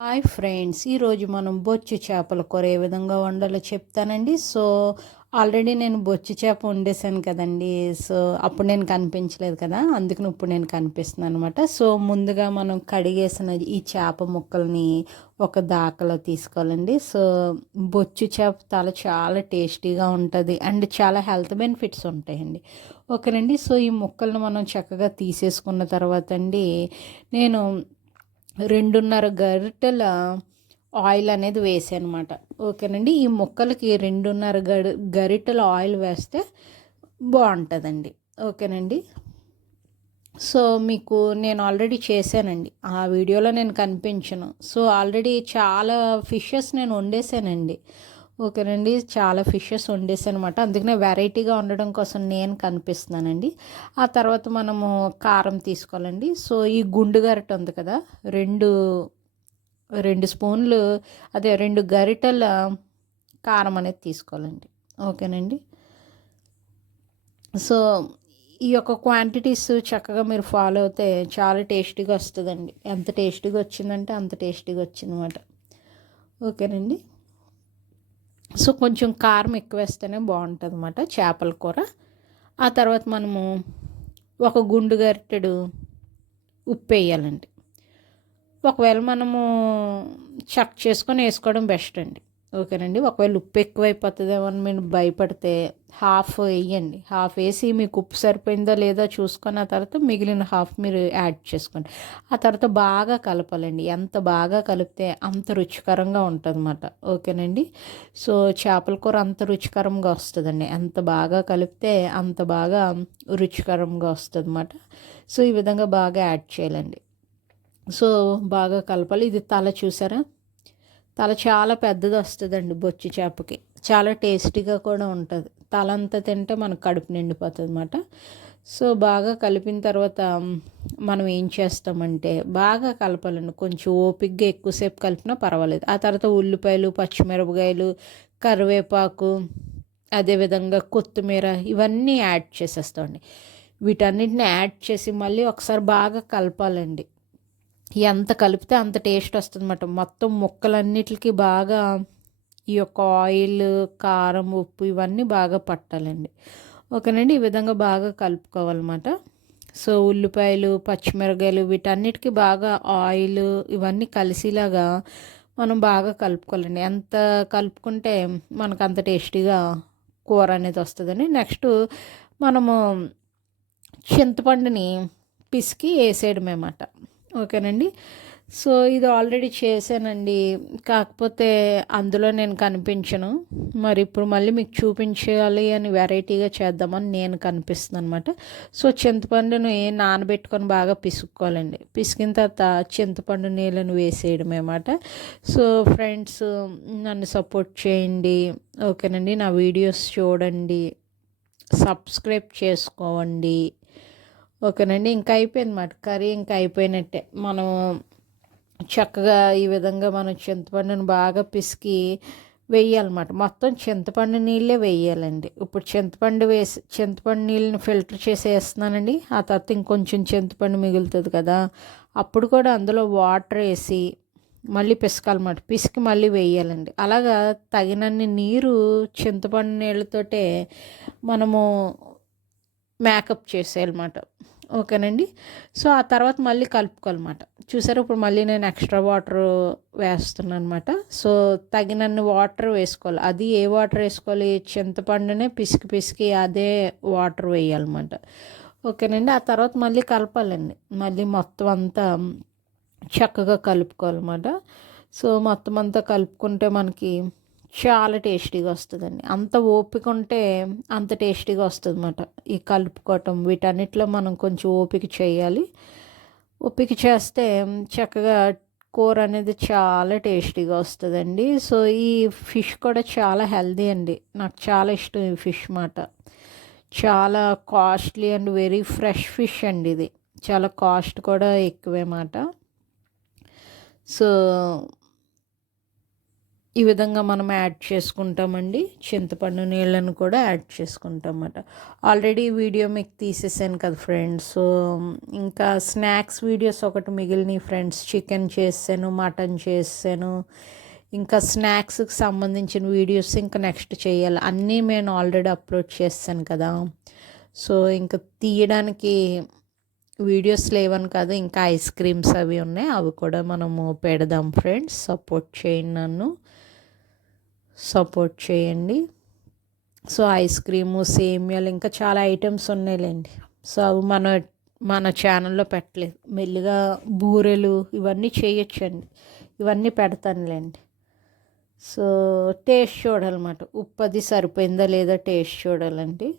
Hi friends ఈరోజు మనం బొచ్చు చేపల కూర ఏ విధంగా వండాలో చెప్తానండి. సో ఆల్రెడీ నేను బొచ్చు చేప వండేసాను కదండి. సో అప్పుడు నేను కనిపించలేదు కదా అందుకని ఇప్పుడు నేను కనిపిస్తున్నాను అనమాట సో ముందుగా మనం కడిగేసిన ఈ చేప ముక్కల్ని ఒక దాకలో తీసుకోవాలండి. సో బొచ్చు చేప తల చాలా టేస్టీగా ఉంటుంది అండ్ చాలా హెల్త్ బెనిఫిట్స్ ఉంటాయండి. ఓకేనండి. సో ఈ ముక్కలను మనం చక్కగా తీసేసుకున్న తర్వాత అండి నేను రెండున్నర గరిటెల ఆయిల్ అనేది వేసానమాట ఓకేనండి? ఈ ముక్కలకి రెండున్నర గరి గరిటెల ఆయిల్ వేస్తే బాగుంటుందండి. ఓకేనండి? సో మీకు నేను ఆల్రెడీ చేశానండి. ఆ వీడియోలో నేను కనిపించను. సో ఆల్రెడీ చాలా ఫిషెస్ నేను వండేసానండి ఓకేనండి చాలా ఫిషెస్ వండేసి అనమాట అందుకనే వెరైటీగా ఉండడం కోసం నేను కనిపిస్తున్నానండి. ఆ తర్వాత మనము కారం తీసుకోవాలండి. సో ఈ గుండు గరిట ఉంది కదా రెండు రెండు స్పూన్లు అదే రెండు గరిటెల కారం అనేది తీసుకోవాలండి. ఓకేనండి? సో ఈ యొక్క క్వాంటిటీస్ చక్కగా మీరు ఫాలో అవుతే చాలా టేస్టీగా వస్తుందండి. ఎంత టేస్టీగా వచ్చిందంటే అంత టేస్టీగా వచ్చిందన్నమాట ఓకేనండి? సో కొంచెం కారం ఎక్కువ వేస్తేనే బాగుంటుంది అన్నమాట చేపల కూర. ఆ తర్వాత మనము ఒక గుండు గరిటెడు ఉప్పు వేయాలండి. ఒకవేళ మనము చెక్ చేసుకొని వేసుకోవడం బెస్ట్ అండి. ఓకేనండి. ఒకవేళ ఉప్పు ఎక్కువైపోతుందేమో అని మీరు భయపడితే హాఫ్ వేయండి. హాఫ్ వేసి మీకు ఉప్పు సరిపోయిందో లేదో చూసుకొని ఆ తర్వాత మిగిలిన హాఫ్ మీరు యాడ్ చేసుకోండి. ఆ తర్వాత బాగా కలపాలండి. ఎంత బాగా కలిపితే అంత రుచికరంగా ఉంటుంది అన్నమాట ఓకేనండి. సో చేపల కూర అంత రుచికరంగా వస్తుందండి. ఎంత బాగా కలిపితే అంత బాగా రుచికరంగా వస్తుంది అన్నమాట సో ఈ విధంగా బాగా యాడ్ చేయాలండి. సో బాగా కలపాలి. ఇది తల చూసారా? తల చాలా పెద్దది వస్తుందండి బొచ్చి చేపకి. చాలా టేస్టీగా కూడా ఉంటుంది. తల అంతా తింటే మనకు కడుపు నిండిపోతుంది అనమాట సో బాగా కలిపిన తర్వాత మనం ఏం చేస్తామంటే బాగా కలపాలండి. కొంచెం ఓపిక్గా ఎక్కువసేపు కలిపినా పర్వాలేదు. ఆ తర్వాత ఉల్లిపాయలు పచ్చిమిరపకాయలు కరివేపాకు అదేవిధంగా కొత్తిమీర ఇవన్నీ యాడ్ చేసేస్తామండి. వీటన్నిటిని యాడ్ చేసి మళ్ళీ ఒకసారి బాగా కలపాలండి. ఎంత కలిపితే అంత టేస్ట్ వస్తుంది అన్నమాట మొత్తం ముక్కలన్నిటికి బాగా ఈ యొక్క ఆయిల్ కారం ఉప్పు ఇవన్నీ బాగా పట్టాలండి. ఓకేనండి ఈ విధంగా బాగా కలుపుకోవాలన్నమాట. సో ఉల్లిపాయలు పచ్చిమిరకాయలు వీటన్నిటికీ బాగా ఆయిల్ ఇవన్నీ కలిసిలాగా మనం బాగా కలుపుకోవాలండి. ఎంత కలుపుకుంటే మనకు అంత టేస్టీగా కూర అనేది వస్తుందండి. నెక్స్ట్ మనము చింతపండుని పిసికి వేసేయడమే అన్నమాట ఓకేనండి. సో ఇది ఆల్రెడీ చేశానండి. కాకపోతే అందులో నేను కనిపించను. మరి ఇప్పుడు మళ్ళీ మీకు చూపించాలి అని వెరైటీగా చేద్దామని నేను కనిపిస్తుంది అనమాట సో చింతపండును నానబెట్టుకొని బాగా పిసుక్కోవాలండి. పిసికిన తర్వాత చింతపండు నీళ్ళను వేసేయడమే అన్నమాట. సో ఫ్రెండ్స్ నన్ను సపోర్ట్ చేయండి. ఓకేనండి. నా వీడియోస్ చూడండి. సబ్స్క్రైబ్ చేసుకోండి. ఓకేనండి. ఇంకా అయిపోయింది మాట కర్రీ ఇంకా అయిపోయినట్టే. మనం చక్కగా ఈ విధంగా మనం చింతపండుని బాగా పిసికి వేయాలన్నమాట. మొత్తం చింతపండు నీళ్ళే వేయాలండి. ఇప్పుడు చింతపండు వేసి చింతపండు నీళ్ళని ఫిల్టర్ చేసి వేస్తున్నానండి. ఆ తర్వాత ఇంకొంచెం చింతపండు మిగులుతుంది కదా. అప్పుడు కూడా అందులో వాటర్ వేసి మళ్ళీ పిసకాలన్నమాట. పిసికి మళ్ళీ వేయాలండి. అలాగా తగినన్ని నీరు చింతపండు నీళ్ళతోటే మనము మేకప్ చేసేయాలన్నమాట ఓకేనండి? సో ఆ తర్వాత మళ్ళీ కలుపుకోవాలన్నమాట చూసారు? ఇప్పుడు మళ్ళీ నేను ఎక్స్ట్రా వాటర్ వేస్తున్నాను అనమాట సో తగినన్ని వాటర్ వేసుకోవాలి. అది ఏ వాటర్ వేసుకోవాలి? చింతపండునే పిసికి పిసికి అదే వాటర్ వేయాలన్నమాట ఓకేనండి? ఆ తర్వాత మళ్ళీ కలపాలండి. మళ్ళీ మొత్తం అంతా చక్కగా కలుపుకోవాలన్నమాట సో మొత్తం అంతా కలుపుకుంటే మనకి చాలా టేస్టీగా వస్తుందండి. అంత ఓపిక ఉంటే అంత టేస్టీగా వస్తుంది అనమాట ఈ కలుపుకోవటం వీటన్నిటిలో మనం కొంచెం ఓపిక చేయాలి. ఓపిక చేస్తే చక్కగా కూర అనేది చాలా టేస్టీగా వస్తుందండి. సో ఈ ఫిష్ కూడా చాలా హెల్దీ అండి. నాకు చాలా ఇష్టం ఈ ఫిష్ మాట. చాలా costly and very fresh fish అండి ఇది. చాలా కాస్ట్ కూడా ఎక్కువే మాట. సో ఈ విధంగా మనం యాడ్ చేసుకుంటామండి. చింతపండు నీళ్ళను కూడా యాడ్ చేసుకుంటాం అన్నమాట ఆల్రెడీ వీడియో మీకు తీసేసాను కదా ఫ్రెండ్స్ సో ఇంకా స్నాక్స్ వీడియోస్ ఒకటి మిగిలిన ఫ్రెండ్స్ చికెన్ చేసాను మటన్ చేసాను ఇంకా స్నాక్స్కి సంబంధించిన వీడియోస్ ఇంకా నెక్స్ట్ చేయాలి. అన్నీ నేను ఆల్రెడీ అప్లోడ్ చేస్తాను కదా. సో ఇంకా తీయడానికి వీడియోస్ లేవని కాదు ఇంకా ఐస్ క్రీమ్స్ అవి ఉన్నాయి. అవి కూడా మనము పెడదాం ఫ్రెండ్స్ సపోర్ట్ చేయండి నన్ను. సపోర్ట్ చేయండి. సో ఐస్ క్రీము సేమియాలు ఇంకా చాలా ఐటమ్స్ ఉన్నాయిలేండి. సో అవి మన మన ఛానల్లో పెట్టలేదు. మెల్లిగా బూరెలు ఇవన్నీ చేయొచ్చండి. ఇవన్నీ పెడతానులేండి. So taste చూడాలన్నమాట. ఉప్పు అది సరిపోయిందా లేదా టేస్ట్ చూడాలండి.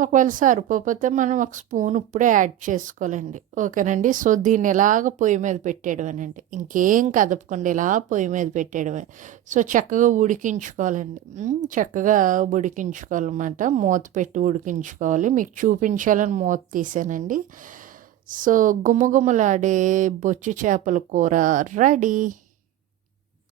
ఒకవేళ సరిపోతే మనం ఒక స్పూన్ ఇప్పుడే యాడ్ చేసుకోవాలండి. ఓకేనండి? సో దీన్ని ఎలాగ పొయ్యి మీద పెట్టేయడమేనండి? ఇంకేం కదపకుండా ఇలా పొయ్యి మీద పెట్టేయడమే. సో చక్కగా ఉడికించుకోవాలండి. చక్కగా ఉడికించుకోవాలన్నమాట. మూత పెట్టి ఉడికించుకోవాలి. మీకు చూపించాలని మూత తీసానండి. సో గుమగుమలాడే బొచ్చు చేపల కూర రెడీ.